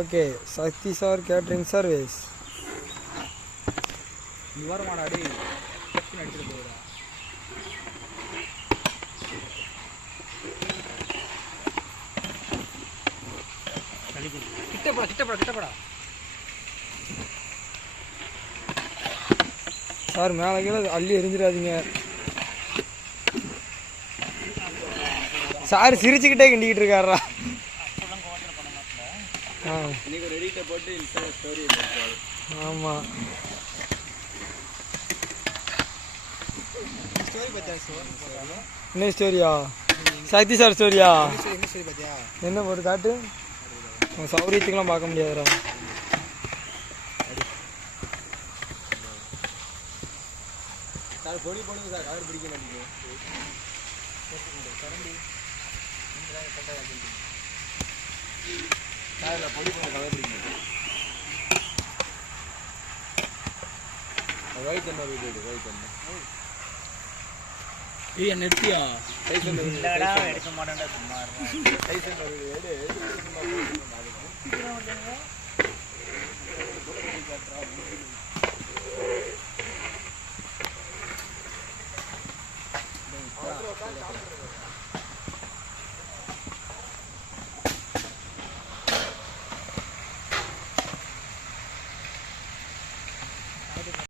Okay சக்தி sir catering service. நீ வரமாடா டேய் அடிச்சுட்டு போயிடா. கிட்டப்படா சார் மேலே கீழே அள்ளி எரிஞ்சிடாதீங்க சார். சிரிச்சுக்கிட்டே கிண்டிக்கிட்டு இருக்காரா? ஆமாம் என்ன ஸ்டோரியா? சக்தி சார் ஸ்டோரியா? என்ன போட்டு காட்டு. சௌரியத்துக்கெல்லாம் பார்க்க முடியாதுடா. சார் பொடி போடுங்க சார், கவர் பிடிக்க மாட்டேங்குது. சார் பொடி போடுங்க, கவர் பிடிக்க மாட்டேங்குது. ஒயிட் என்ன வீடு ஒயிட் என்ன என்ன எடுத்தியா? எடுக்க மாட்டேன்டா சும்மா.